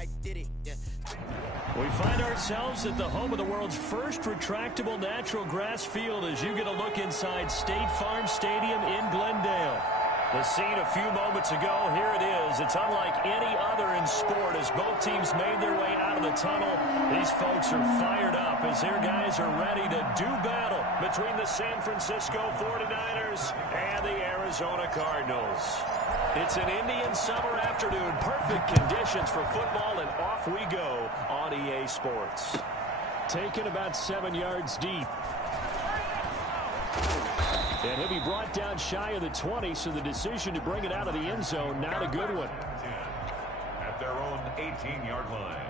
We find ourselves at the home of the world's first retractable natural grass field as you get a look inside State Farm Stadium in Glendale. The scene a few moments ago, here it is. It's unlike any other in sport as both teams made their way out of the tunnel. These folks are fired up as their guys are ready to do battle between the San Francisco 49ers and the Arizona Cardinals. It's an Indian summer afternoon, perfect conditions for football, and off we go on EA Sports. Taken about 7 yards deep. And he'll be brought down shy of the 20, so the decision to bring it out of the end zone, not a good one. At their own 18-yard line.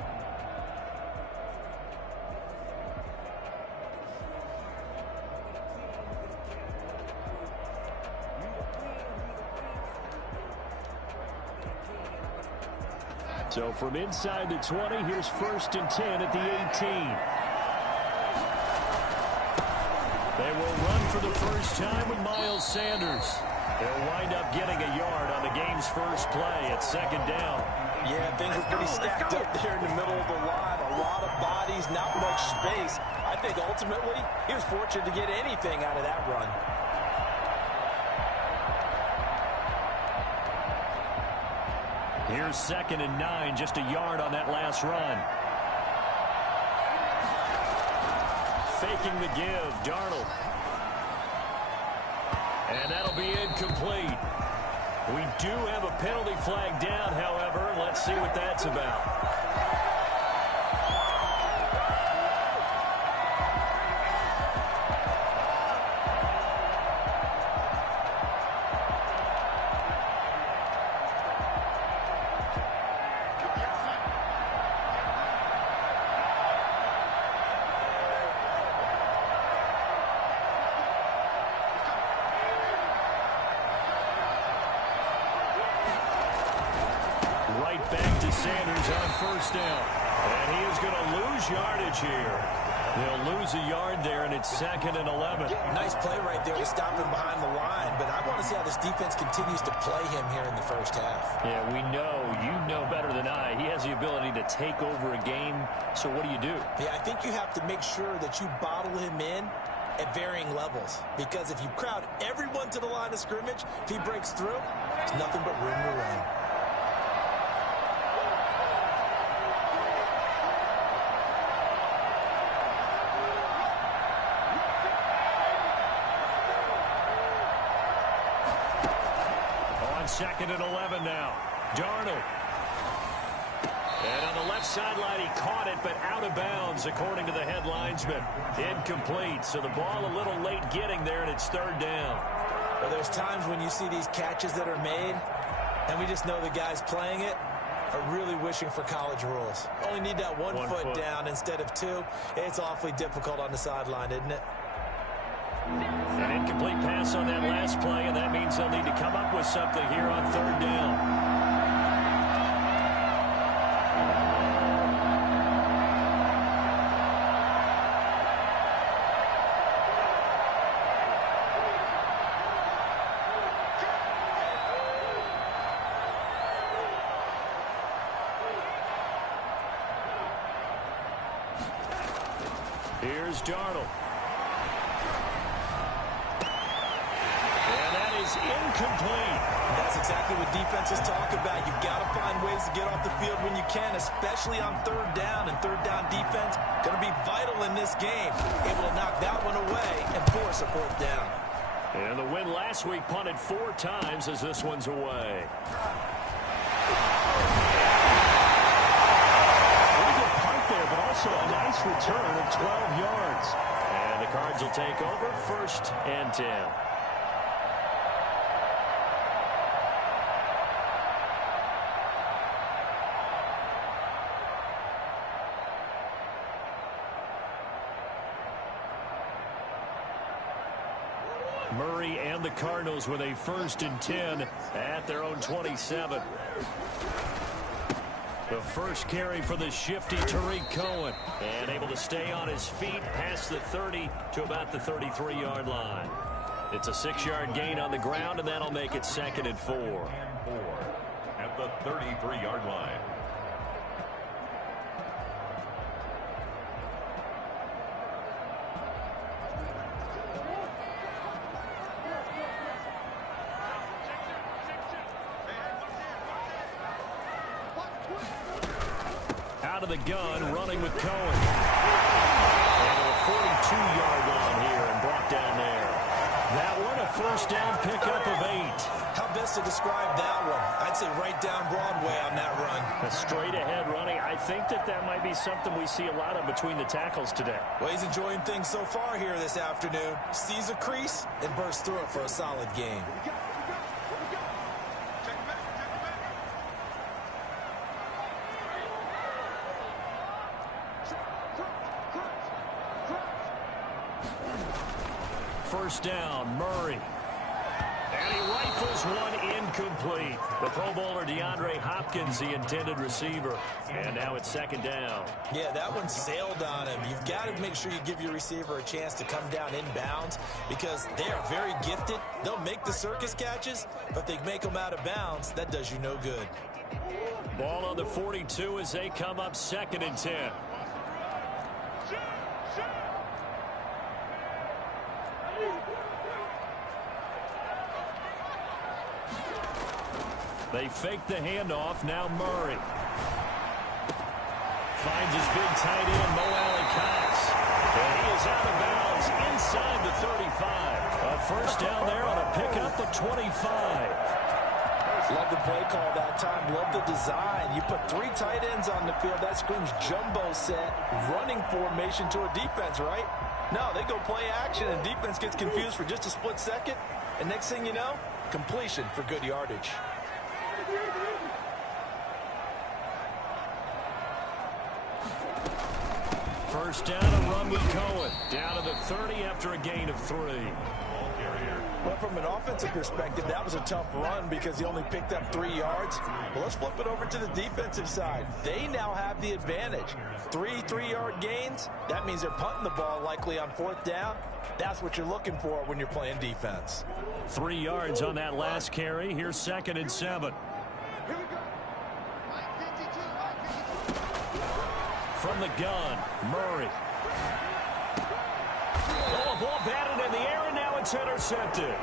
So from inside the 20, here's 1st and 10 at the 18. They will run for the first time with Miles Sanders. They'll wind up getting a yard on the game's first play at 2nd down. Yeah, things are pretty stacked up there in the middle of the line. A lot of bodies, not much space. I think ultimately he was fortunate to get anything out of that run. Here's 2nd and 9, just a yard on that last run. Faking the give, Darnold. And that'll be incomplete. We do have a penalty flag down, however. Let's see what that's about. Sanders on 1st down. And he is going to lose yardage here. They'll lose a yard there, and it's 2nd and 11. Nice play right there to stop him behind the line. But I want to see how this defense continues to play him here in the first half. Yeah, we know. You know better than I. He has the ability to take over a game. So what do you do? Yeah, I think you have to make sure that you bottle him in at varying levels. Because if you crowd everyone to the line of scrimmage, if he breaks through, there's nothing but room to run. On 2nd and 11 now. Darnold. And on the left sideline, he caught it, but out of bounds, according to the head linesman. Incomplete, so the ball a little late getting there, and it's 3rd down. Well, there's times when you see these catches that are made, and we just know the guys playing it are really wishing for college rules. Only need that one foot down instead of 2. It's awfully difficult on the sideline, isn't it? An incomplete pass on that last play, and that means they'll need to come up with something here on 3rd down. Here's Darnold. And that is incomplete. That's exactly what defenses talk about. You've got to find ways to get off the field when you can, especially on 3rd down. And 3rd down defense going to be vital in this game. Able to knock that one away and force a 4th down. And the win last week punted 4 times as this one's away. There, but also a nice return of 12 yards. And the Cards will take over 1st and 10. Murray and the Cardinals with a 1st and 10 at their own 27. The first carry for the shifty Tariq Cohen. And able to stay on his feet past the 30 to about the 33-yard line. It's a 6-yard gain on the ground, and that'll make it 2nd and 4. At the 33-yard line. Out of the gun, running with Cohen. And a 42-yard line here and brought down there. That one, a first down pickup of 8. How best to describe that one? I'd say right down Broadway on that run. A straight-ahead running. I think that might be something we see a lot of between the tackles today. Well, he's enjoying things so far here this afternoon. Sees a crease and bursts through it for a solid game. First down, Murray. And he rifles one incomplete. The Pro Bowler DeAndre Hopkins, the intended receiver. And now it's second down. Yeah, that one sailed on him. You've got to make sure you give your receiver a chance to come down inbounds because they are very gifted. They'll make the circus catches, but they make them out of bounds. That does you no good. Ball on the 42 as they come up 2nd and 10. They fake the handoff. Now Murray finds his big tight end, Mo Alley-Cox. And he is out of bounds inside the 35. A first down there on a pickup of 25. Love the play call that time. Love the design. You put 3 tight ends on the field. That screams jumbo set, running formation to a defense, right? No, they go play action, and defense gets confused for just a split second. And next thing you know, completion for good yardage. First down, a run with Cohen. Down to the 30 after a gain of 3. Well, from an offensive perspective, that was a tough run because he only picked up 3 yards. Well, let's flip it over to the defensive side. They now have the advantage. 3 3-yard gains. That means they're punting the ball likely on 4th down. That's what you're looking for when you're playing defense. 3 yards on that last carry. Here's 2nd and 7. From the gun, Murray. Oh, a ball batted in the air, and now it's intercepted.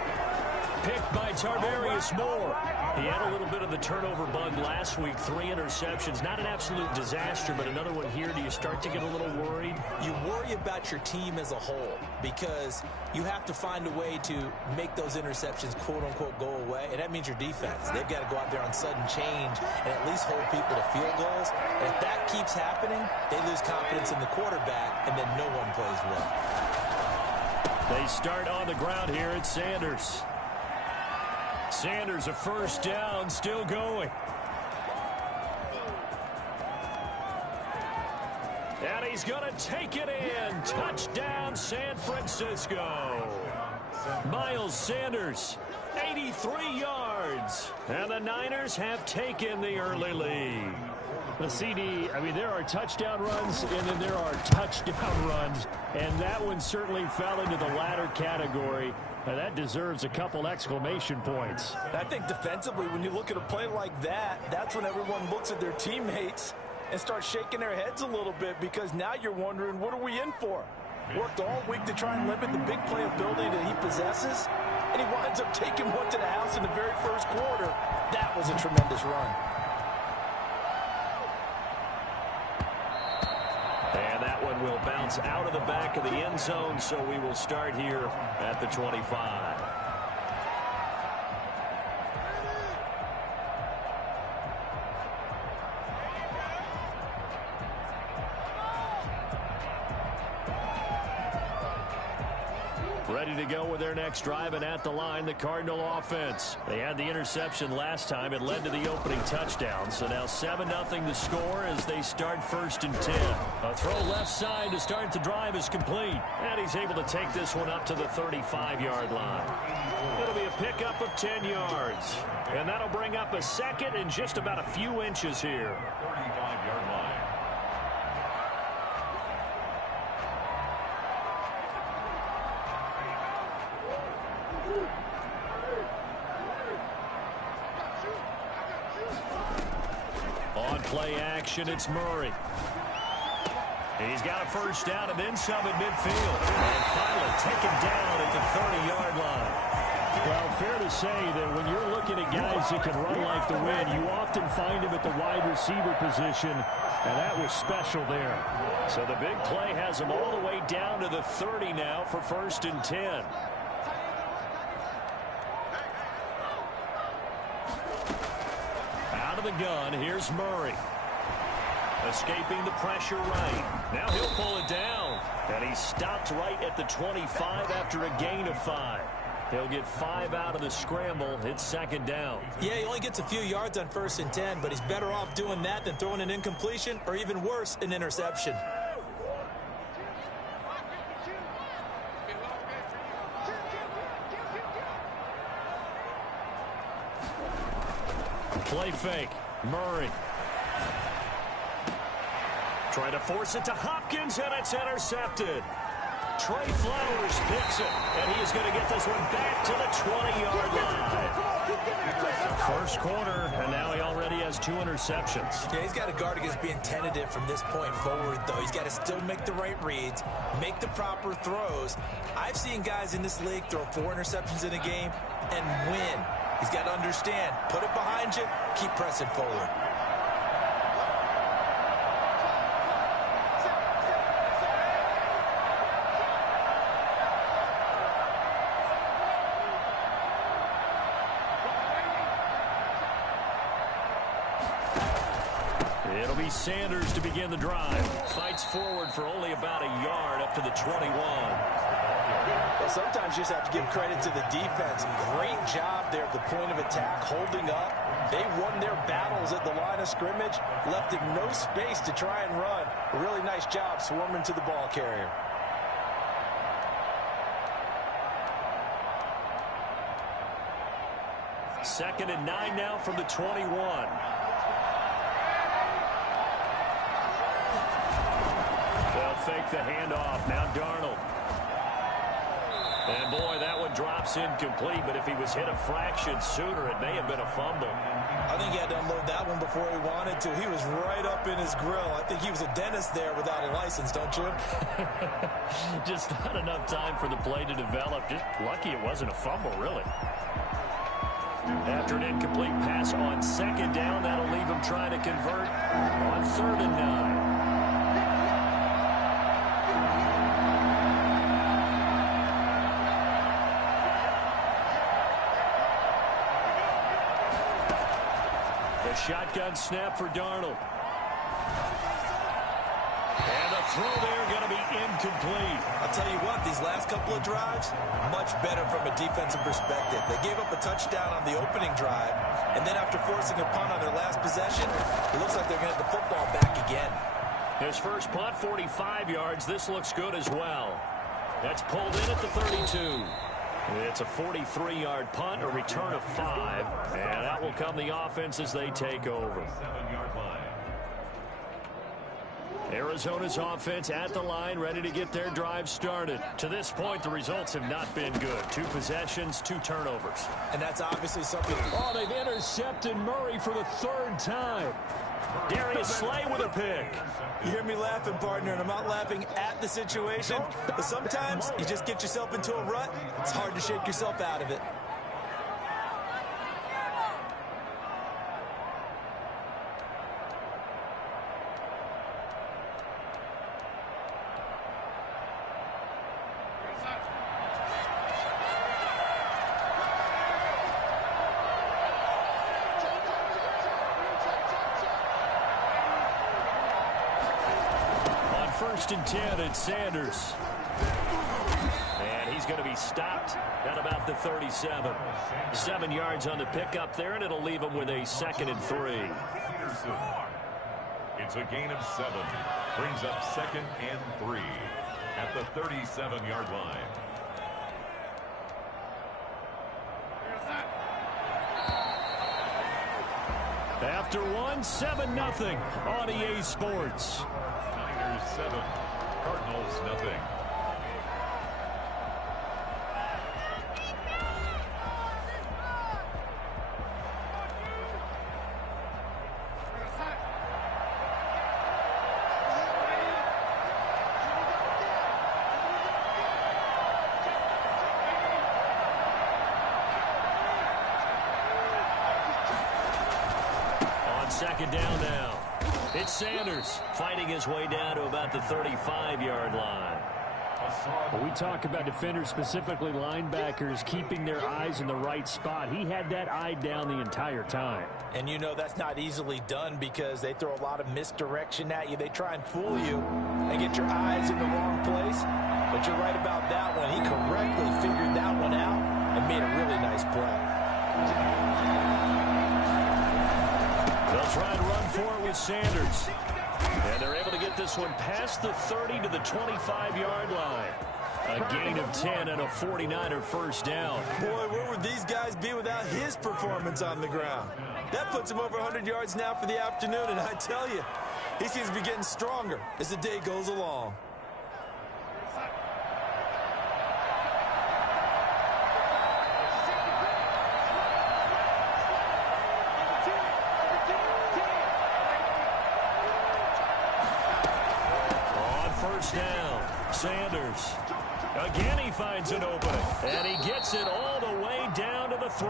Picked by Tarvarius Moore. He had a little bit of the turnover bug last week. 3 interceptions. Not an absolute disaster, but another one here. Do you start to get a little worried? You worry about your team as a whole because you have to find a way to make those interceptions, quote-unquote, go away. And that means your defense. They've got to go out there on sudden change and at least hold people to field goals. And if that keeps happening, they lose confidence in the quarterback, and then no one plays well. They start on the ground here at Sanders. Sanders, a first down, still going. And he's going to take it in. Touchdown, San Francisco. Miles Sanders, 83 yards. And the Niners have taken the early lead. The CD, I mean, there are touchdown runs, and then there are touchdown runs. And that one certainly fell into the latter category. And that deserves a couple exclamation points. I think defensively, when you look at a play like that, that's when everyone looks at their teammates and starts shaking their heads a little bit because now you're wondering, what are we in for? Worked all week to try and limit the big play ability that he possesses, and he winds up taking one to the house in the very first quarter. That was a tremendous run. And that one will bounce out of the back of the end zone, so we will start here at the 25. Ready to go with their next drive, and at the line, the Cardinal offense. They had the interception last time. It led to the opening touchdown. So now 7-0 the score as they start 1st and 10. A throw left side to start the drive is complete. And he's able to take this one up to the 35-yard line. It'll be a pickup of 10 yards. And that'll bring up a second and just about a few inches here. 35-yard line. On play action, it's Murray. He's got a first down and then some at midfield. And finally taken down at the 30-yard line. Well, fair to say that when you're looking at guys that can run like the wind, you often find them at the wide receiver position, and that was special there. So the big play has them all the way down to the 30 now for 1st and 10. Out of the gun, here's Murray. Escaping the pressure right. Now he'll pull it down. And he stopped right at the 25 after a gain of 5. He'll get 5 out of the scramble. It's 2nd down. Yeah, he only gets a few yards on 1st and 10, but he's better off doing that than throwing an incompletion or even worse, an interception. Play fake. Murray. Trying to force it to Hopkins, and it's intercepted. Trey Flowers picks it, and he is going to get this one back to the 20-yard line. First quarter, and now he already has 2 interceptions. Yeah, he's got to guard against being tentative from this point forward, though. He's got to still make the right reads, make the proper throws. I've seen guys in this league throw 4 interceptions in a game and win. He's got to understand, put it behind you, keep pressing forward. It'll be Sanders to begin the drive. Fights forward for only about a yard up to the 21. Well, sometimes you just have to give credit to the defense. Great job there at the point of attack, holding up. They won their battles at the line of scrimmage, left him no space to try and run. A really nice job swarming to the ball carrier. Second and 9 now from the 21. They'll fake the handoff. Now Darnold. And boy, that one drops incomplete, but if he was hit a fraction sooner, it may have been a fumble. I think he had to unload that one before he wanted to. He was right up in his grill. I think he was a dentist there without a license, don't you? Just not enough time for the play to develop. Just lucky it wasn't a fumble, really. After an incomplete pass on 2nd down, that'll leave him trying to convert on 3rd and 9. Shotgun snap for Darnold. And the throw there going to be incomplete. I'll tell you what, these last couple of drives, much better from a defensive perspective. They gave up a touchdown on the opening drive, and then after forcing a punt on their last possession, it looks like they're going to get the football back again. His first punt, 45 yards. This looks good as well. That's pulled in at the 32. It's a 43-yard punt, a return of 5, and that will come the offense as they take over. Arizona's offense at the line, ready to get their drive started. To this point, the results have not been good. 2 possessions, 2 turnovers. And that's obviously something. Oh, they've intercepted Murray for the 3rd time. Darius Slay with a pick. You hear me laughing, partner, and I'm not laughing at the situation, but sometimes you just get yourself into a rut. It's hard to shake yourself out of it. First and 10, it's Sanders. And he's going to be stopped at about the 37. 7 yards on the pickup there, and it'll leave him with a 2nd and 3. It's a gain of 7. Brings up 2nd and 3 at the 37-yard line. After one, 7-0 on EA Sports. 7, Cardinals nothing. second down now. It's Sanders fighting his way down to about the 35-yard line. When we talk about defenders, specifically linebackers, keeping their eyes in the right spot, he had that eye down the entire time. And you know that's not easily done because they throw a lot of misdirection at you. They try and fool you and get your eyes in the wrong place. But you're right about that one. He correctly figured that one out and made a really nice play. They'll try and run for it with Sanders. And they're able to get this one past the 30 to the 25-yard line. A gain of 10 and a 49er first down. Boy, where would these guys be without his performance on the ground? That puts him over 100 yards now for the afternoon, and I tell you, he seems to be getting stronger as the day goes along. First down, Sanders. Again, he finds an opening, and he gets it all the way down to the 3.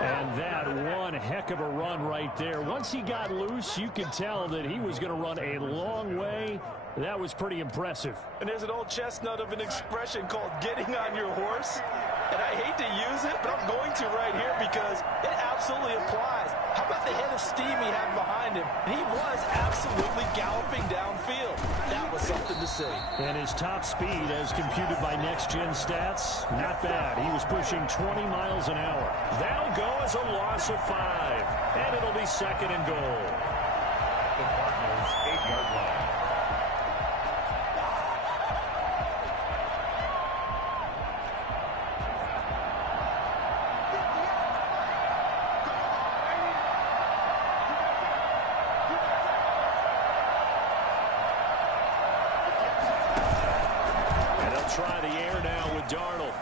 And that one heck of a run right there. Once he got loose, you could tell that he was going to run a long way. That was pretty impressive. And there's an old chestnut of an expression called getting on your horse. And I hate to use it, but I'm going to right here because it absolutely applies. How about the head of steam he had behind him? And he was absolutely galloping downfield. That was something to see. And his top speed, as computed by next-gen stats, not bad. He was pushing 20 miles an hour. That'll go as a loss of 5. And it'll be second and goal. The Cardinals' 8-yard line. Try the air now with Darnold.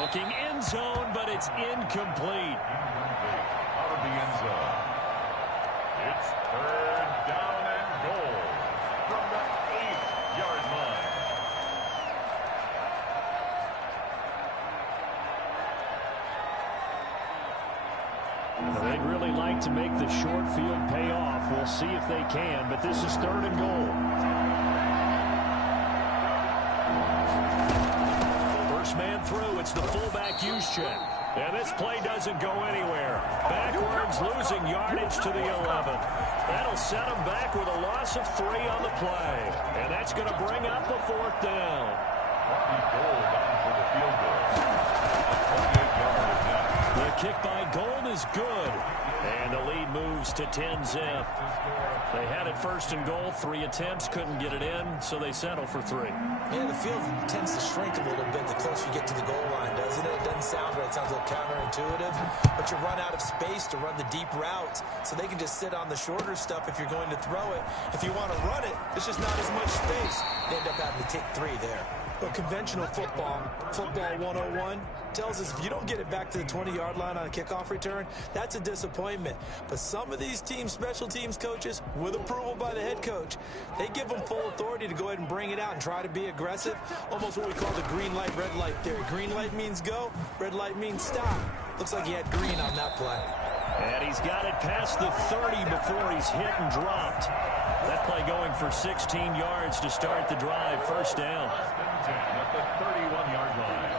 Looking end zone, but it's incomplete. Out of the end zone. It's third down and goal from the 8-yard line. They'd really like to make the short field pay off. We'll see if they can, but this is third and goal. Man through, it's the fullback use check. And this play doesn't go anywhere. Backwards, losing yardage to the 11. That'll set him back with a loss of 3 on the play. And that's going to bring up a 4th down. For the field goal. 28-yard is now. The kick by Gold is good. And the lead moves to 10-zip. They had it first and goal, 3 attempts, couldn't get it in, so they settle for 3. Yeah, the field tends to shrink a little bit the closer you get to the goal line, doesn't it? It doesn't sound right. It sounds a little counterintuitive. But you run out of space to run the deep routes, so they can just sit on the shorter stuff if you're going to throw it. If you want to run it, it's just not as much space. You end up having to take 3 there. But conventional football 101, tells us if you don't get it back to the 20-yard line on a kickoff return, that's a disappointment. But some of these teams, special teams coaches, with approval by the head coach, they give them full authority to go ahead and bring it out and try to be aggressive, almost what we call the green light, red light theory. Green light means go, red light means stop. Looks like he had green on that play. And he's got it past the 30 before he's hit and dropped. That play going for 16 yards to start the drive. First down. At the 31-yard line.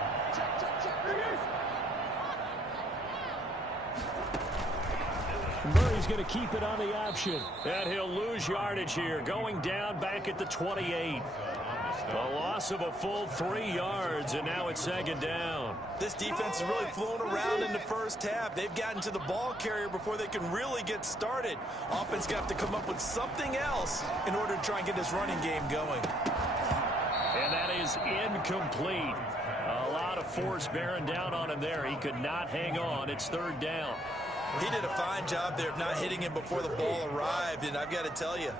Murray's going to keep it on the option. And he'll lose yardage here. Going down back at the 28. A loss of a full 3 yards, and now it's second down. This defense has really flown around in the first half. They've gotten to the ball carrier before they can really get started. Offense got to come up with something else in order to try and get this running game going. And that is incomplete. A lot of force bearing down on him there. He could not hang on. It's third down. He did a fine job there of not hitting him before the ball arrived, and I've got to tell you,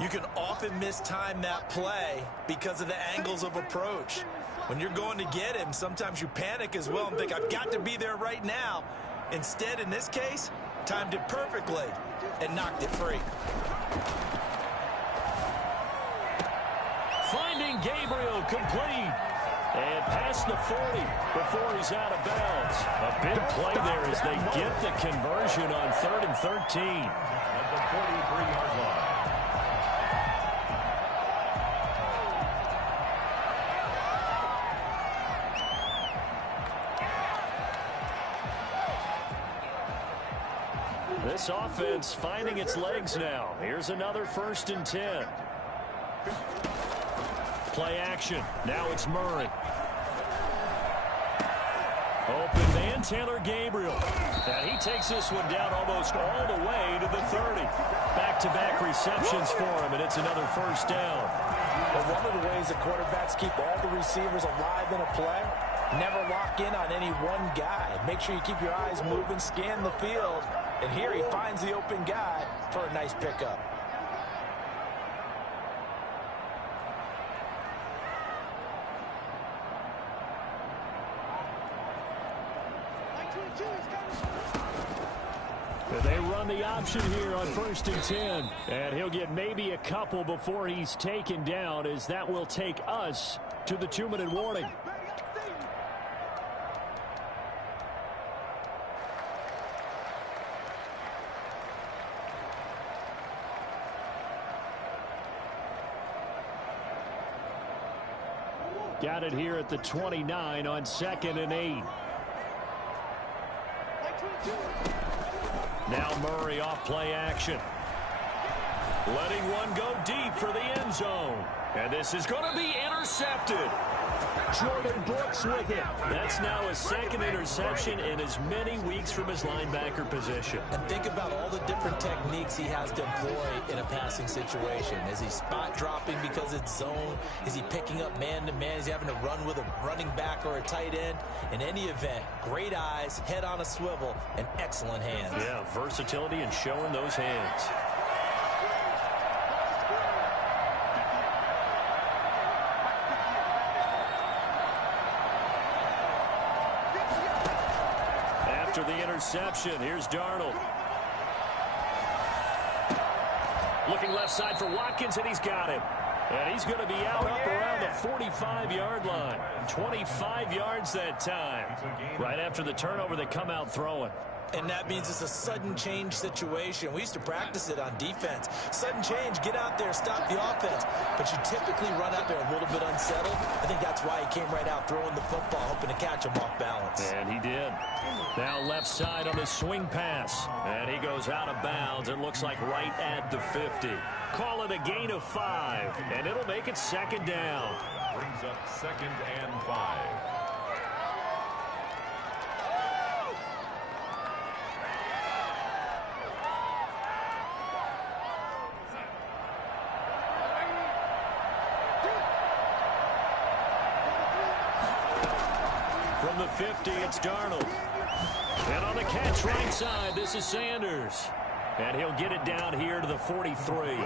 you can often mistime that play because of the angles of approach. When you're going to get him, sometimes you panic as well and think, I've got to be there right now. Instead, in this case, timed it perfectly and knocked it free. Finding Gabriel complete. And past the 40 before he's out of bounds. A big play there as they get the conversion on 3rd and 13. At the 43-yard line. This offense finding its legs now. Here's another 1st and 10. Play action. Now it's Murray. Open man, Taylor Gabriel. And he takes this one down almost all the way to the 30. Back-to-back receptions for him, and it's another 1st down. But one of the ways the quarterbacks keep all the receivers alive in a play, never lock in on any one guy. Make sure you keep your eyes moving, scan the field. And here he finds the open guy for a nice pickup. They run the option here on 1st and 10. And he'll get maybe a couple before he's taken down, as that will take us to the 2-minute warning. Got it here at the 29 on 2nd and 8. Now Murray off play action. Letting one go deep for the end zone. And this is going to be intercepted. Jordan Brooks with it. That's now his 2nd interception in as many weeks from his linebacker position. And think about all the different techniques he has to employ in a passing situation. Is he spot dropping because it's zone? Is he picking up man-to-man? Is he having to run with a running back or a tight end? In any event, great eyes, head on a swivel, and excellent hands. Yeah, versatility and showing those hands. After the interception, here's Darnold. Looking left side for Watkins, and he's got him. And he's going to be out up around the 45-yard line. 25 yards that time. Right after the turnover, they come out throwing. And that means it's a sudden change situation. We used to practice it on defense. Sudden change, get out there, stop the offense. But you typically run out there a little bit unsettled. I think that's why he came right out throwing the football, hoping to catch him off balance. And he did. Now left side on the swing pass. And he goes out of bounds. It looks like right at the 50. Call it a gain of 5. And it'll make it 2nd down. Brings up 2nd and 5. From the 50, it's Darnold. And on the catch right side, this is Sanders. And he'll get it down here to the 43.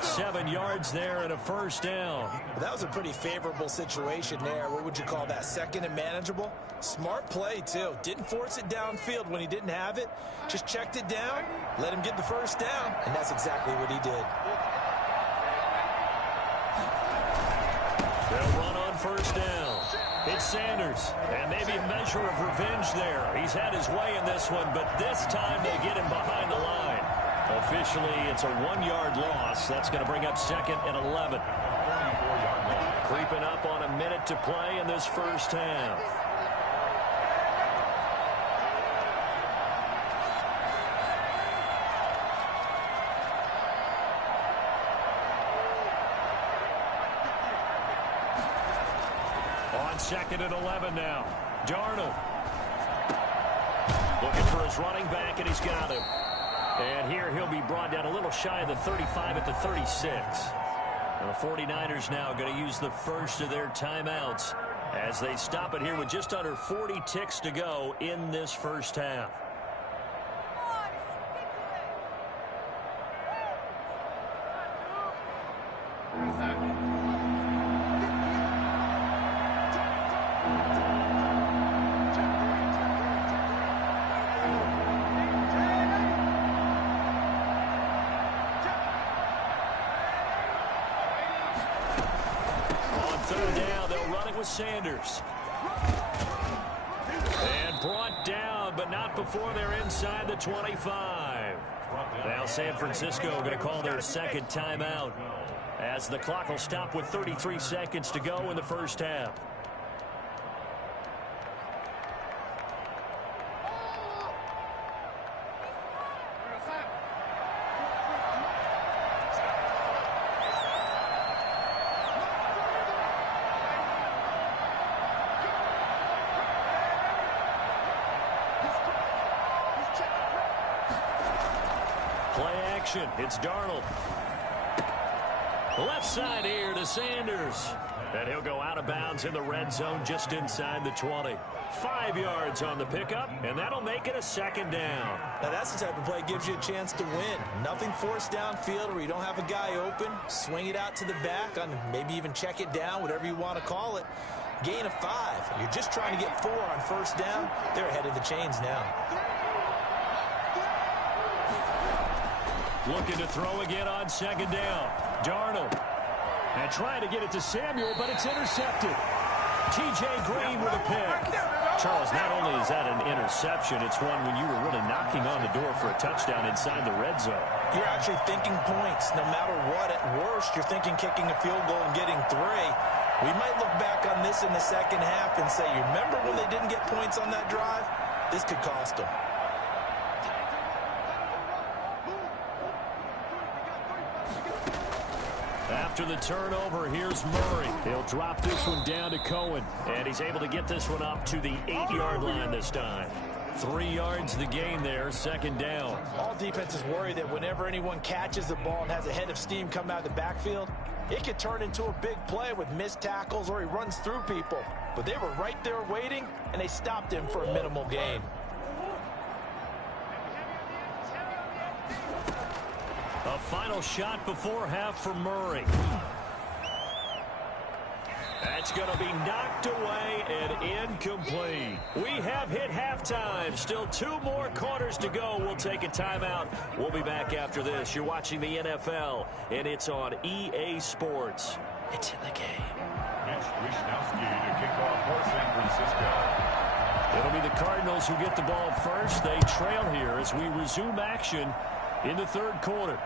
7 yards there and a 1st down. That was a pretty favorable situation there. What would you call that? 2nd and manageable? Smart play, too. Didn't force it downfield when he didn't have it. Just checked it down, let him get the 1st down, and that's exactly what he did. They'll run on 1st down. It's Sanders, and maybe a measure of revenge there. He's had his way in this one, but this time they get him behind the line. Officially, it's a 1-yard loss. That's going to bring up 2nd and 11. Creeping up on a minute to play in this 1st half. On 2nd and 11 now. Darnold. Looking for his running back, and he's got him. And here he'll be brought down a little shy of the 35 at the 36. And the 49ers now going to use the first of their timeouts as they stop it here with just under 40 ticks to go in this 1st half. with Sanders. And brought down, but not before they're inside the 25. Now San Francisco going to call their second timeout as the clock will stop with 33 seconds to go in the first half. It's Darnold. Left side here to Sanders. And he'll go out of bounds in the red zone just inside the 20. 5 yards on the pickup, and that'll make it a second down. Now that's the type of play that gives you a chance to win. Nothing forced downfield where you don't have a guy open. Swing it out to the back, on maybe even check it down, whatever you want to call it. Gain of 5. You're just trying to get 4 on first down. They're ahead of the chains now. Looking to throw again on second down. Darnold. And trying to get it to Samuel, but it's intercepted. T.J. Green with a pick. Charles, not only is that an interception, it's one when you were really knocking on the door for a touchdown inside the red zone. You're actually thinking points. No matter what, at worst, you're thinking kicking a field goal and getting 3. We might look back on this in the second half and say, you remember when they didn't get points on that drive? This could cost them. After the turnover, here's Murray. He'll drop this one down to Cohen. And he's able to get this one up to the 8-yard line this time. 3 yards the gain there, second down. All defenses worry that whenever anyone catches the ball and has a head of steam come out of the backfield, it could turn into a big play with missed tackles or he runs through people. But they were right there waiting, and they stopped him for a minimal gain. A final shot before half for Murray. That's going to be knocked away and incomplete. We have hit halftime. Still 2 more quarters to go. We'll take a timeout. We'll be back after this. You're watching the NFL, and it's on EA Sports. It's in the game. Mitch Wishnowsky to kick off for San Francisco. It'll be the Cardinals who get the ball first. They trail here as we resume action in the third quarter.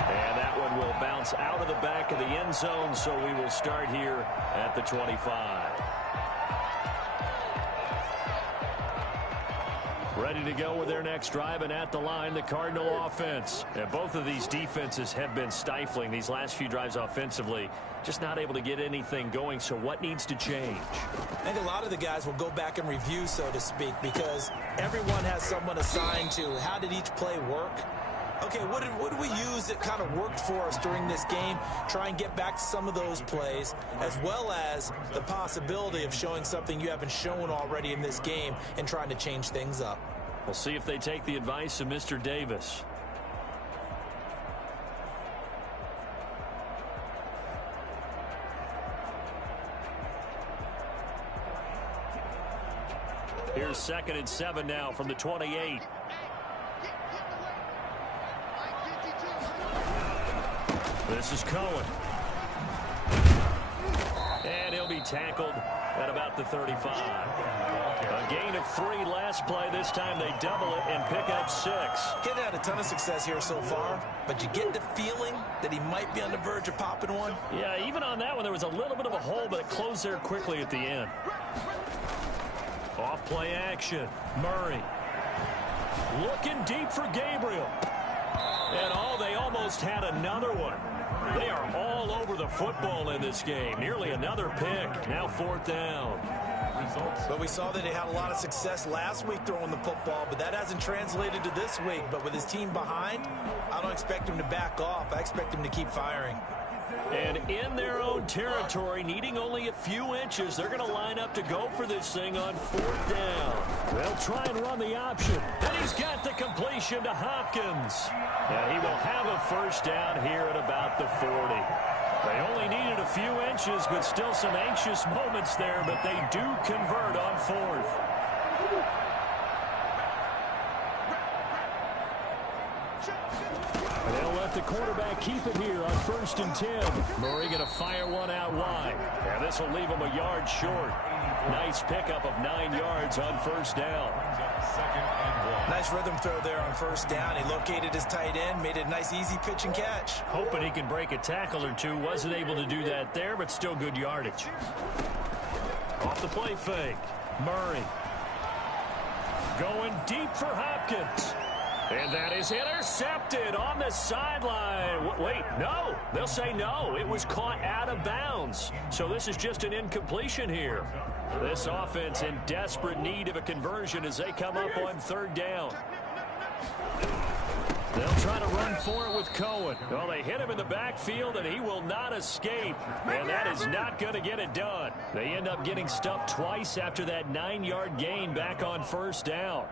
And that one will bounce out of the back of the end zone, so we will start here at the 25. Ready to go with their next drive, and at the line, the Cardinal offense. And both of these defenses have been stifling these last few drives offensively. Just not able to get anything going, so what needs to change? I think a lot of the guys will go back and review, so to speak, because everyone has someone assigned to how did each play work. Okay, what did we use that kind of worked for us during this game? Try and get back to some of those plays, as well as the possibility of showing something you haven't shown already in this game and trying to change things up. We'll see if they take the advice of Mr. Davis. Here's 2nd and 7 now from the 28. This is Cohen. And he'll be tackled at about the 35. A gain of 3 last play. This time they double it and pick up 6. Getting had a ton of success here so far, but you get the feeling that he might be on the verge of popping one. Yeah, even on that one, there was a little bit of a hole, but it closed there quickly at the end. Off play action. Murray. Looking deep for Gabriel. And they almost had another one. They are all over the football in this game. Nearly another pick. Now 4th down. But we saw that he had a lot of success last week throwing the football, but that hasn't translated to this week. But with his team behind, I don't expect him to back off. I expect him to keep firing. And in their own territory, needing only a few inches, they're going to line up to go for this thing on 4th down. They'll try and run the option. And he's got the completion to Hopkins. And he will have a first down here at about the 40. They only needed a few inches, but still some anxious moments there, but they do convert on 4th. They'll let the quarterback keep it here on 1st and 10. Murray going to fire one out wide. And this will leave him a yard short. Nice pickup of 9 yards on 1st down. Nice rhythm throw there on 1st down. He located his tight end, made it a nice easy pitch and catch. Hoping he can break a tackle or two. Wasn't able to do that there, but still good yardage. Off the play fake. Murray. Going deep for Hopkins. And that is intercepted on the sideline. Wait, no. They'll say no. It was caught out of bounds. So this is just an incompletion here. This offense in desperate need of a conversion as they come up on 3rd down. They'll try to run for it with Cohen. Well, they hit him in the backfield, and he will not escape. And that is not going to get it done. They end up getting stuffed twice after that 9-yard gain back on 1st down.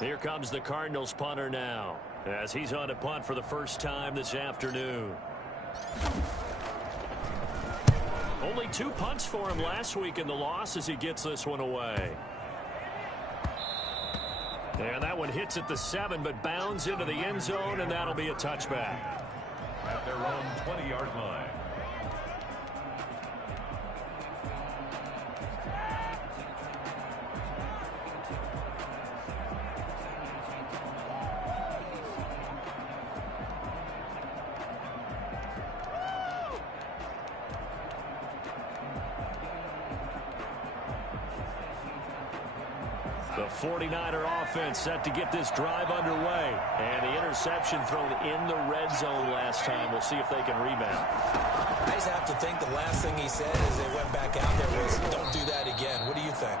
Here comes the Cardinals punter now, as he's on to punt for the first time this afternoon. Only 2 punts for him last week in the loss as he gets this one away. And that one hits at the 7, but bounds into the end zone, and that'll be a touchback. At their own 20-yard line. The 49er offense set to get this drive underway. And the interception thrown in the red zone last time. We'll see if they can rebound. I just have to think the last thing he said as they went back out there was, don't do that again. What do you think?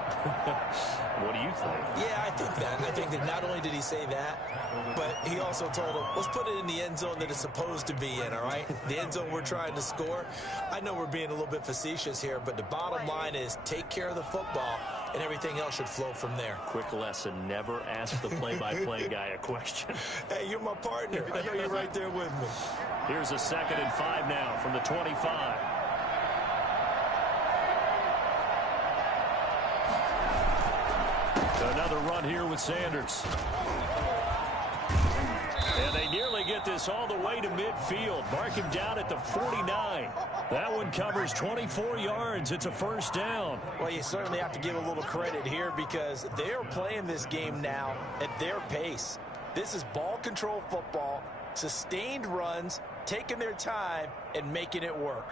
What do you think? Yeah, I think that. I think that not only did he say that, but he also told him, let's put it in the end zone that it's supposed to be in, all right? The end zone we're trying to score. I know we're being a little bit facetious here, but the bottom line is take care of the football, and everything else should flow from there. Quick lesson, never ask the play-by-play guy a question. Hey, you're my partner. I know you're right there with me. Here's a 2nd and 5 now from the 25. Another run here with Sanders. And they nearly get this all the way to midfield. Mark him down at the 49. That one covers 24 yards. It's a 1st down. Well, you certainly have to give a little credit here because they're playing this game now at their pace. This is ball control football, sustained runs, taking their time, and making it work.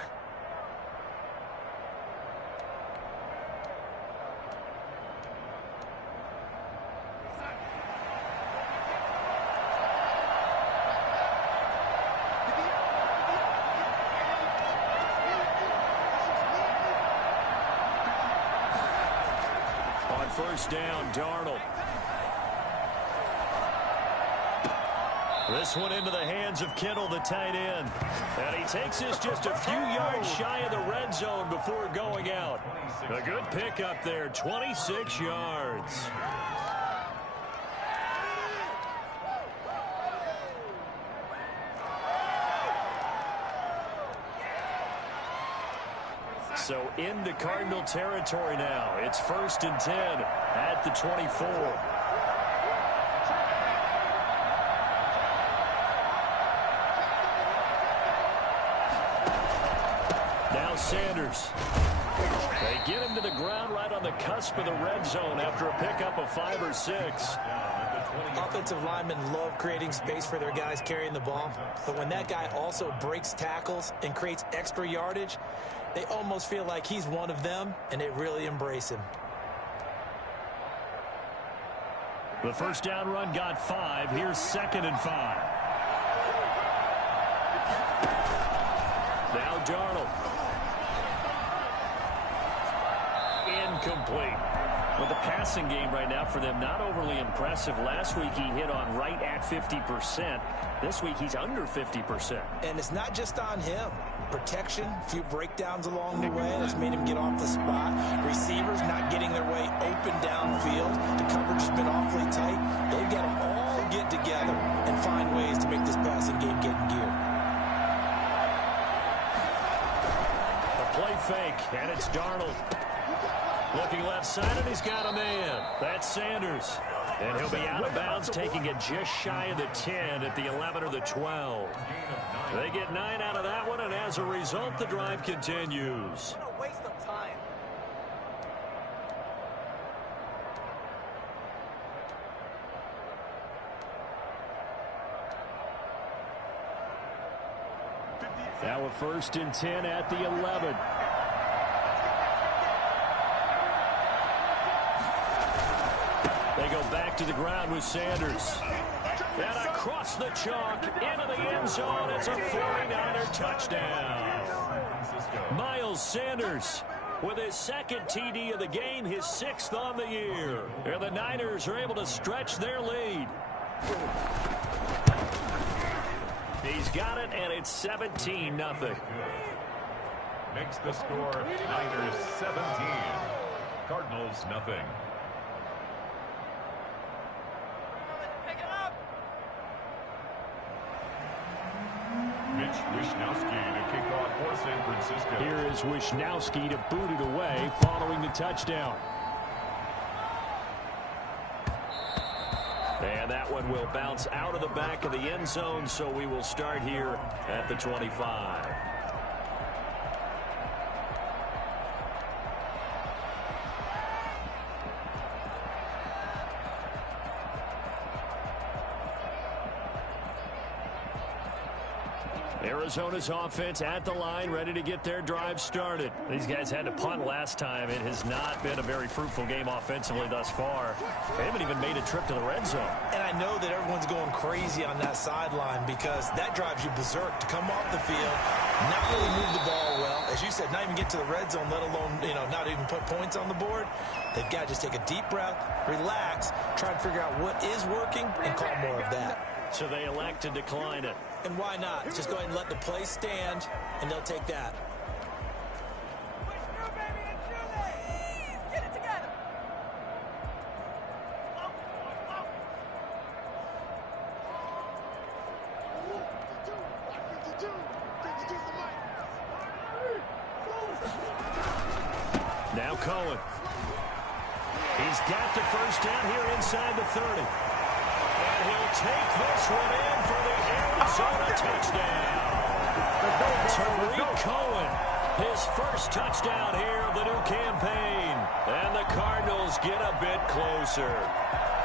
On 1st down, Darnold. This one into the hands of Kittle, the tight end. And he takes this just a few yards shy of the red zone before going out. A good pickup there, 26 yards. So into Cardinal territory now. It's 1st and 10 at the 24. Now Sanders. They get him to the ground right on the cusp of the red zone after a pickup of 5 or 6. Offensive linemen love creating space for their guys carrying the ball, but when that guy also breaks tackles and creates extra yardage, they almost feel like he's one of them, and they really embrace him. The 1st down run got 5. Here's 2nd and 5. Now Darnold. Incomplete. Well, the passing game right now for them, not overly impressive. Last week he hit on right at 50%. This week he's under 50%. And it's not just on him. Protection, a few breakdowns along the way that's made him get off the spot. Receivers not getting their way open downfield. The coverage has been awfully tight. They've got to all get together and find ways to make this passing game get in gear. A play fake, and it's Darnold. Looking left side, and he's got a man. That's Sanders. And he'll be out of bounds, taking it just shy of the 10 at the 11 or the 12. They get 9 out of that one, and as a result, the drive continues. What a waste of time. Now a 1st and 10 at the 11. They go back to the ground with Sanders. And across the chalk, into the end zone. It's a 49er touchdown. Miles Sanders with his 2nd TD of the game, his 6th on the year. And the Niners are able to stretch their lead. He's got it, and it's 17-0. Makes the score Niners 17, Cardinals nothing. Mitch Wishnowsky to kick off for San Francisco. Here is Wishnowsky to boot it away following the touchdown. And that one will bounce out of the back of the end zone, so we will start here at the 25. Arizona's offense at the line, ready to get their drive started. These guys had to punt last time. It has not been a very fruitful game offensively thus far. They haven't even made a trip to the red zone. And I know that everyone's going crazy on that sideline because that drives you berserk to come off the field, not really move the ball well. As you said, not even get to the red zone, let alone, not even put points on the board. They've got to just take a deep breath, relax, try and figure out what is working, and call more of that. So they elect to decline it. And why not? Just go ahead and let the play stand, and they'll take that. Get it together. Now Cohen. He's got the first down here inside the 30. And he'll take this one in for the Arizona touchdown. Tariq Cohen, his first touchdown here of the new campaign. And the Cardinals get a bit closer.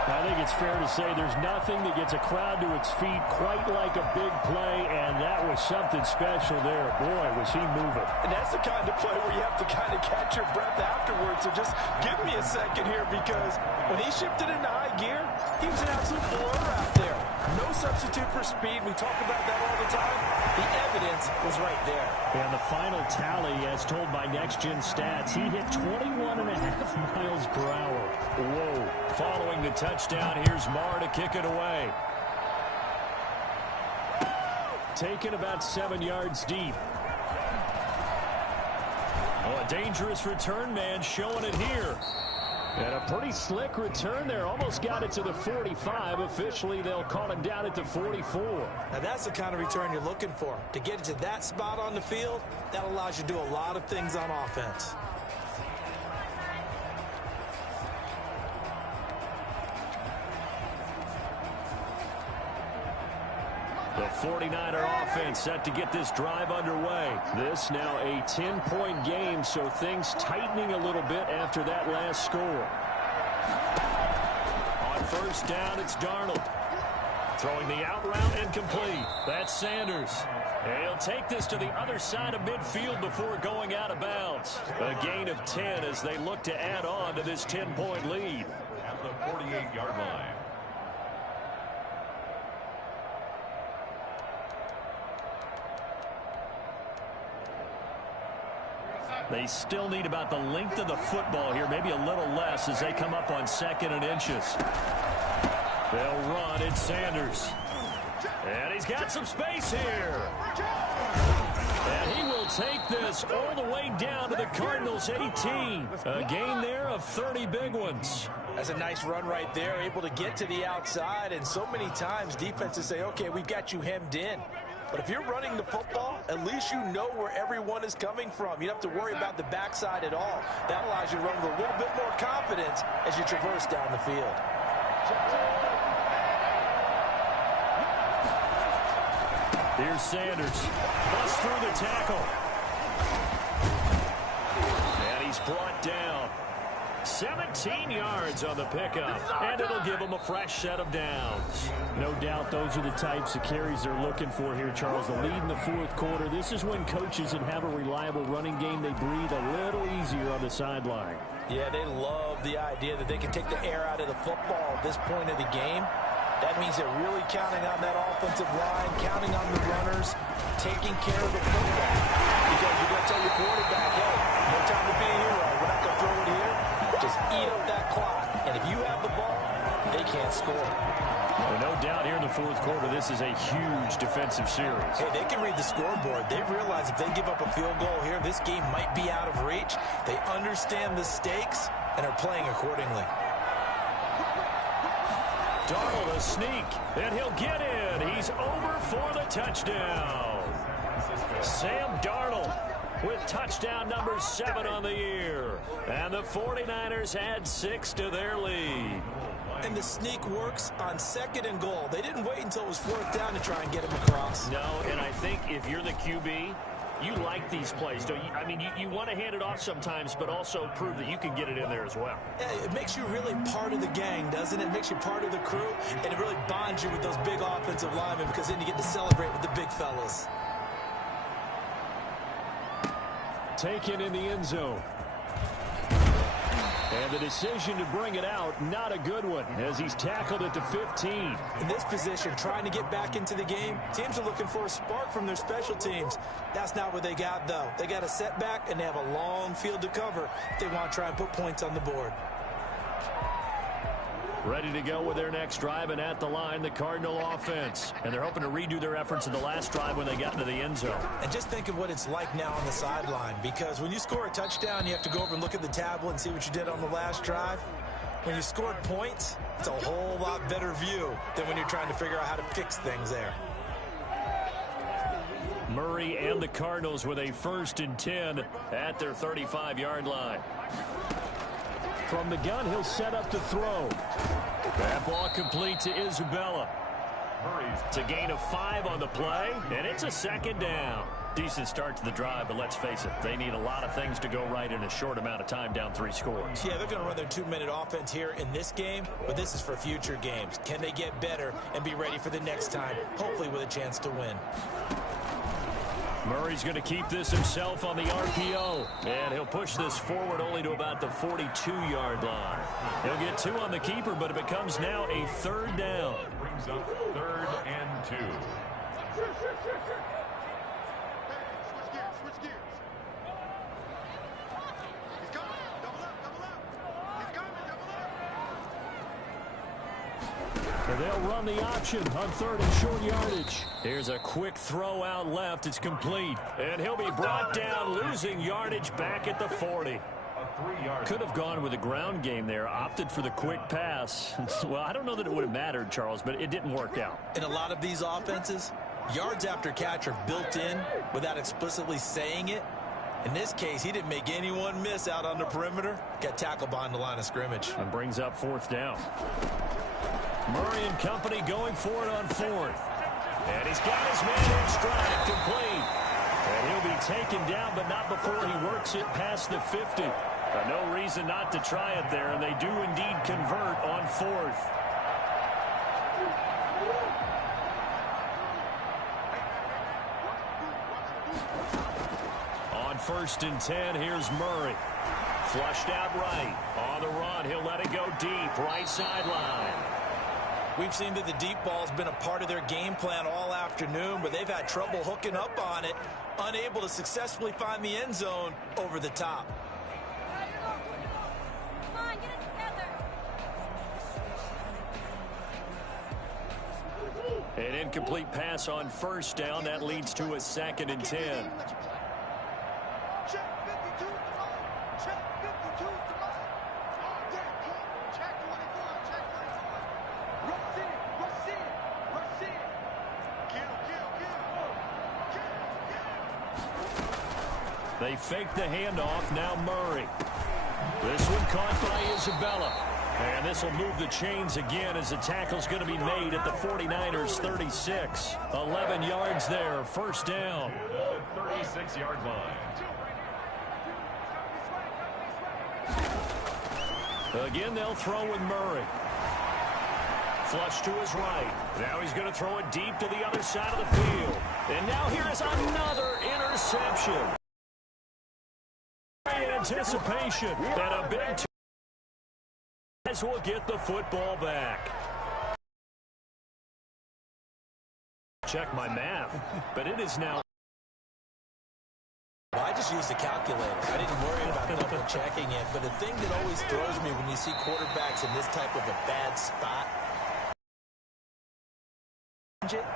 I think it's fair to say there's nothing that gets a crowd to its feet quite like a big play, and that was something special there. Boy, was he moving. And that's the kind of play where you have to kind of catch your breath afterwards. So just give me a second here, because when he shifted into high gear, he was an absolute blur out there. No substitute for speed. We talk about that all the time. The evidence was right there. And the final tally, as told by Next Gen Stats, he hit 21.5 miles per hour. Whoa. Following the touchdown, here's Marr to kick it away. Taken about 7 yards deep. Oh, a dangerous return man showing it here. And a pretty slick return there. Almost got it to the 45. Officially, they'll call him down at the 44. Now, that's the kind of return you're looking for. To get it to that spot on the field, that allows you to do a lot of things on offense. The 49er offense set to get this drive underway. This now a 10-point game, so things tightening a little bit after that last score. On first down, it's Darnold. Throwing the out route incomplete. That's Sanders. And he'll take this to the other side of midfield before going out of bounds. A gain of 10 as they look to add on to this 10-point lead. At the 48-yard line. They still need about the length of the football here, maybe a little less as they come up on 2nd and inches. They'll run. It's Sanders. And he's got some space here. And he will take this all the way down to the Cardinals' 18. A gain there of 30 big ones. That's a nice run right there, able to get to the outside. And so many times defenses say, okay, we've got you hemmed in. But if you're running the football, at least you know where everyone is coming from. You don't have to worry about the backside at all. That allows you to run with a little bit more confidence as you traverse down the field. Here's Sanders. Busts through the tackle. And he's brought down. 17 yards on the pickup, and it'll give them a fresh set of downs. No doubt those are the types of carries they're looking for here, Charles. The lead in the fourth quarter. This is when coaches that have a reliable running game, they breathe a little easier on the sideline. Yeah, they love the idea that they can take the air out of the football at this point of the game. That means they're really counting on that offensive line, counting on the runners, taking care of the football. Because you're going to tell your quarterback, hey, no time to be a hero. We're not going to throw it here. Just eat up that clock. And if you have the ball, they can't score. Well, no doubt here in the fourth quarter, this is a huge defensive series. Hey, they can read the scoreboard. They realize if they give up a field goal here, this game might be out of reach. They understand the stakes and are playing accordingly. Darnold a sneak, and he'll get in. He's over for the touchdown. Sam Darnold with touchdown number 7 on the year. And the 49ers add 6 to their lead. And the sneak works on 2nd and goal. They didn't wait until it was 4th down to try and get him across. No, and I think if you're the QB, you like these plays, don't you? I mean, you want to hand it off sometimes, but also prove that you can get it in there as well. Yeah, it makes you really part of the gang, doesn't it? It makes you part of the crew, and it really bonds you with those big offensive linemen because then you get to celebrate with the big fellas. Taken in the end zone. And the decision to bring it out, not a good one, as he's tackled at the 15. In this position, trying to get back into the game, teams are looking for a spark from their special teams. That's not what they got, though. They got a setback, and they have a long field to cover if they want to try and put points on the board. Ready to go with their next drive, and at the line, the Cardinal offense. And they're hoping to redo their efforts in the last drive when they got into the end zone. And just think of what it's like now on the sideline, because when you score a touchdown, you have to go over and look at the tablet and see what you did on the last drive. When you scored points, it's a whole lot better view than when you're trying to figure out how to fix things there. Murray and the Cardinals with a 1st and 10 at their 35-yard line. From the gun, he'll set up to throw. That ball complete to Isabella. It's a gain of 5 on the play, and it's a 2nd down. Decent start to the drive, but let's face it, they need a lot of things to go right in a short amount of time, down 3 scores. Yeah, they're going to run their 2-minute offense here in this game, but this is for future games. Can they get better and be ready for the next time, hopefully with a chance to win? Murray's going to keep this himself on the RPO. And he'll push this forward only to about the 42-yard line. He'll get 2 on the keeper, but it becomes now a 3rd down. Brings up 3rd and 2. Switch gears. He's coming. Double up. He's coming. Double up. And they'll run the option on 3rd and short yardage. Here's a quick throw out left. It's complete. And he'll be brought down, losing yardage back at the 40. Could have gone with a ground game there, opted for the quick pass. Well, I don't know that it would have mattered, Charles, but it didn't work out. In a lot of these offenses, yards after catch are built in without explicitly saying it. In this case, he didn't make anyone miss out on the perimeter. Got tackled behind the line of scrimmage. And brings up 4th down. Murray and company going for it on 4th. And he's got his man in stride, complete. And he'll be taken down, but not before he works it past the 50. No reason not to try it there, and they do indeed convert on 4th. On 1st and 10, here's Murray. Flushed out right. On the run, he'll let it go deep, right sideline. We've seen that the deep ball's been a part of their game plan all afternoon, but they've had trouble hooking up on it, unable to successfully find the end zone over the top. Come on, get it together. An incomplete pass on 1st down. That leads to a 2nd and 10. Check 52 to the line. Check 52 to the line. Oh, yeah. Check 24. Check 24. Rush in. Kill. They fake the handoff. Now Murray. This one caught by Isabella. And this will move the chains again as the tackle's going to be made at the 49ers 36. 11 yards there. First down. 36-yard line. Again, they'll throw with Murray. Flush to his right. Now he's going to throw it deep to the other side of the field. And now here is another interception. Anticipation and a big guys will get the football back. Check my math, but it is now. Well, I just used a calculator. I didn't worry about double checking it, but the thing that always throws me when you see quarterbacks in this type of a bad spot,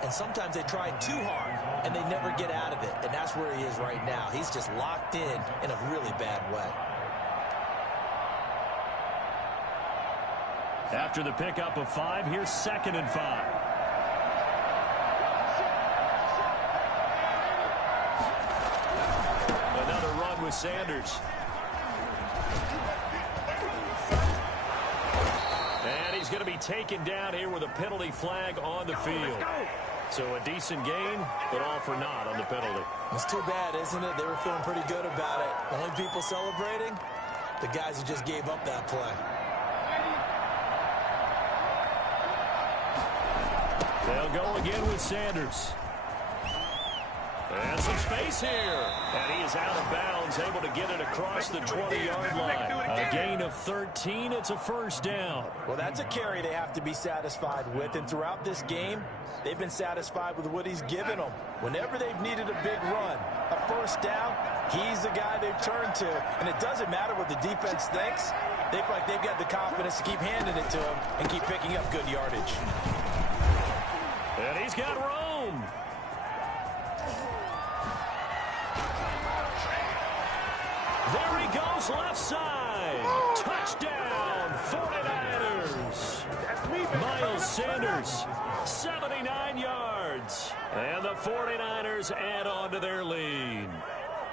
and sometimes they try too hard and they never get out of it, and that's where he is right now. He's just locked in a really bad way. After the pickup of 5, here's 2nd and 5. Another run with Sanders. And he's going to be taken down here with a penalty flag on the field. So a decent gain, but all for naught on the penalty. It's too bad, isn't it? They were feeling pretty good about it. The only people celebrating, the guys who just gave up that play. They'll go again with Sanders. And some space here. And he is out of bounds, able to get it across the 20-yard line. A gain of 13. It's a first down. Well, that's a carry they have to be satisfied with. And throughout this game, they've been satisfied with what he's given them. Whenever they've needed a big run, a first down, he's the guy they've turned to. And it doesn't matter what the defense thinks. They feel like they've got the confidence to keep handing it to him and keep picking up good yardage. And he's got room. There he goes, left side. Touchdown, 49ers. Miles Sanders, 79 yards. And the 49ers add on to their lead.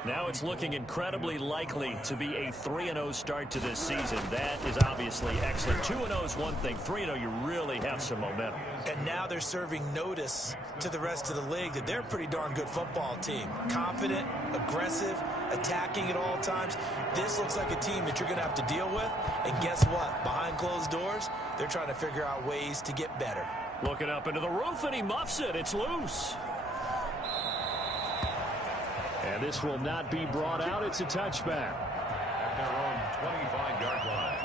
Now it's looking incredibly likely to be a 3-0 start to this season. That is obviously excellent. 2-0 is one thing. 3-0, you really have some momentum. And now they're serving notice to the rest of the league that they're a pretty darn good football team. Confident, aggressive, attacking at all times. This looks like a team that you're going to have to deal with. And guess what? Behind closed doors, they're trying to figure out ways to get better. Looking up into the roof, and he muffs it. It's loose. And this will not be brought out. It's a touchback. At their own 25-yard line.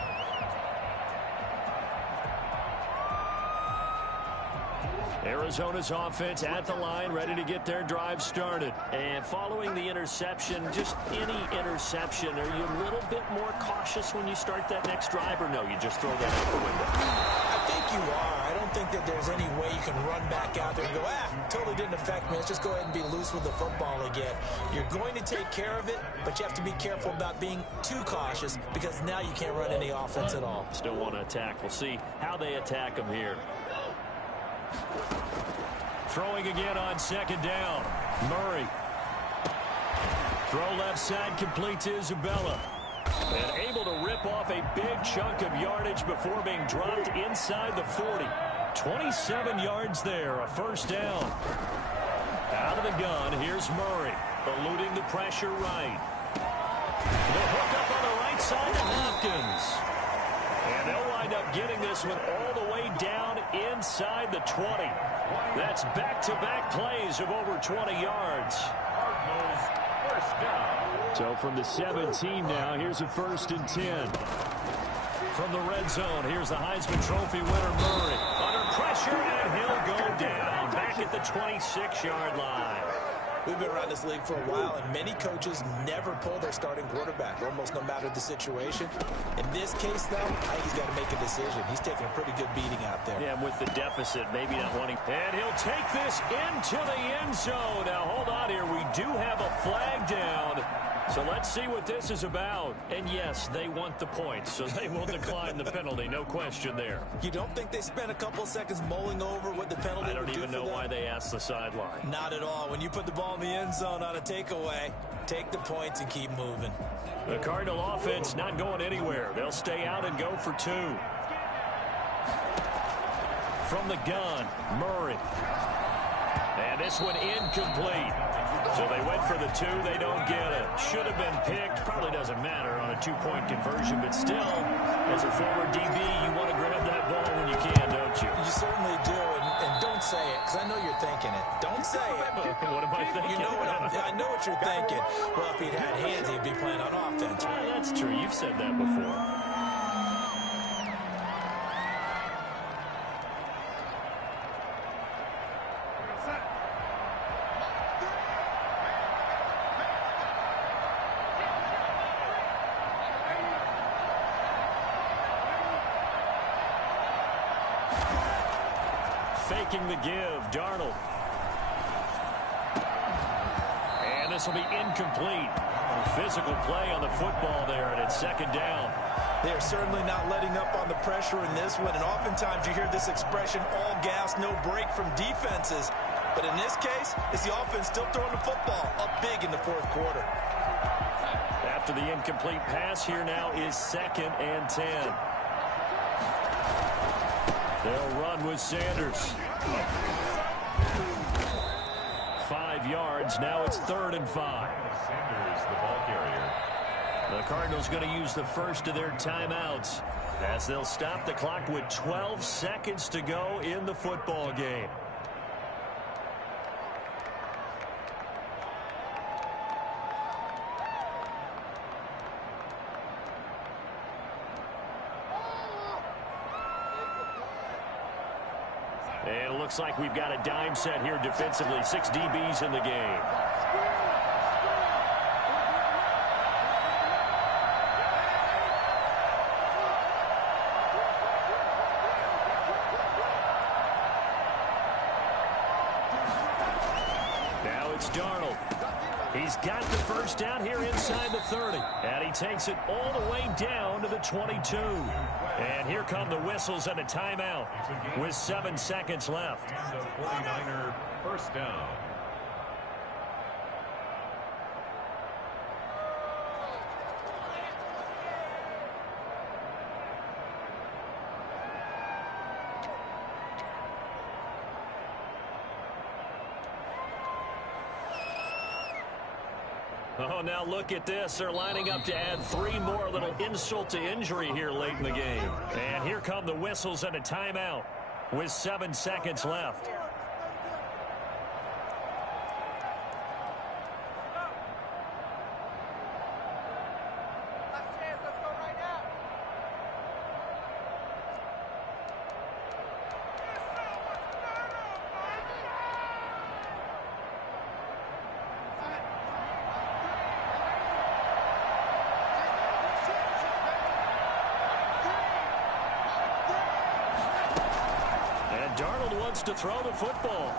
Arizona's offense at the line, ready to get their drive started. And following the interception, just any interception, are you a little bit more cautious when you start that next drive, or no, you just throw that out the window? I think you are. I don't think that there's any way you can run back out there and go, totally didn't affect me. Let's just go ahead and be loose with the football again. You're going to take care of it, but you have to be careful about being too cautious because now you can't run any offense at all. Still want to attack. We'll see how they attack them here. Throwing again on 2nd down. Murray. Throw left side, complete to Isabella. And able to rip off a big chunk of yardage before being dropped inside the 40. 27 yards there, a first down. Out of the gun, here's Murray, eluding the pressure right. The hook up on the right side to Hopkins. And they'll wind up getting this one all the way down inside the 20. That's back-to-back plays of over 20 yards. Cardinals, first down. So from the 17 now, here's a 1st and 10. From the red zone, here's the Heisman Trophy winner, Murray. Under pressure, and he'll go down. Back at the 26-yard line. We've been around this league for a while, and many coaches never pull their starting quarterback, almost no matter the situation. In this case, though, I think he's got to make a decision. He's taking a pretty good beating out there. Yeah, with the deficit, maybe not wanting. And he'll take this into the end zone. Now, hold on here. We do have a flag down. So let's see what this is about. And yes, they want the points, so they will decline the penalty. No question there. You don't think they spent a couple seconds mulling over what the penalty would do for them? I don't even know why they asked the sideline. Not at all. When you put the ball in the end zone on a takeaway, take the points and keep moving. The Cardinal offense not going anywhere. They'll stay out and go for 2. From the gun, Murray. And this one incomplete. So they went for the 2. They don't get it. Should have been picked. Probably doesn't matter on a 2-point conversion. But still, as a former DB, you want to grab that ball when you can, don't you? You certainly do. And don't say it, because I know you're thinking it. Don't say it. What am I thinking? You know I know what you're thinking. Well, if he'd had hands, he'd be playing on offense. Right? That's true. You've said that before. Faking the give, Darnold. And this will be incomplete. Physical play on the football there, and it's 2nd down. They're certainly not letting up on the pressure in this one, and oftentimes you hear this expression, all gas, no break from defenses. But in this case, it's the offense still throwing the football up big in the 4th quarter. After the incomplete pass, here now is 2nd and 10. They'll run with Sanders. 5 yards. Now it's 3rd and 5. Sanders, the ball carrier. The Cardinals going to use the first of their timeouts as they'll stop the clock with 12 seconds to go in the football game. And it looks like we've got a dime set here defensively. 6 DBs in the game. Now it's Darnold. He's got the first down here inside the 30. And he takes it all the way down to the 22. And here come the whistles and a timeout with 7 seconds left. And the 49er first down. Oh, now look at this. They're lining up to add 3 more. A little insult to injury here late in the game. And here come the whistles and a timeout with 7 seconds left. Darnold wants to throw the football.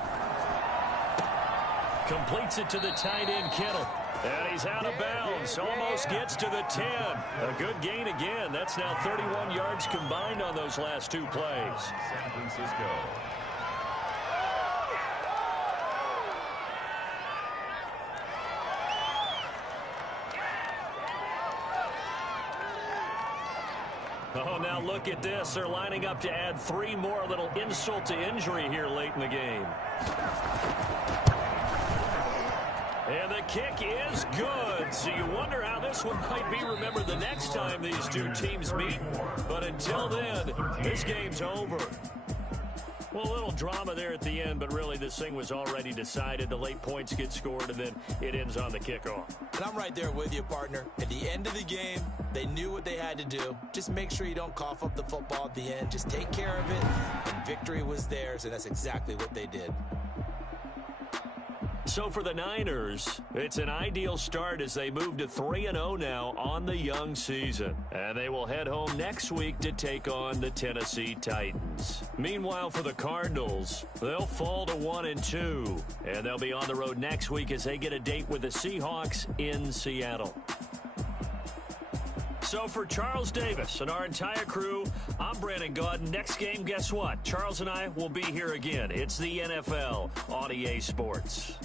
Completes it to the tight end, Kittle. And he's out of bounds. Almost gets to the 10. A good gain again. That's now 31 yards combined on those last 2 plays. San Francisco. Oh, now look at this. They're lining up to add 3 more. A little insult to injury here late in the game. And the kick is good. So you wonder how this one might be remembered the next time these 2 teams meet. But until then, this game's over. Well, a little drama there at the end, but really this thing was already decided. The late points get scored, and then it ends on the kickoff. And I'm right there with you, partner. At the end of the game, they knew what they had to do. Just make sure you don't cough up the football at the end. Just take care of it, and victory was theirs, and that's exactly what they did. So for the Niners, it's an ideal start as they move to 3-0 now on the young season. And they will head home next week to take on the Tennessee Titans. Meanwhile, for the Cardinals, they'll fall to 1-2. And they'll be on the road next week as they get a date with the Seahawks in Seattle. So for Charles Davis and our entire crew, I'm Brandon Gaudin. Next game, guess what? Charles and I will be here again. It's the NFL on EA Sports.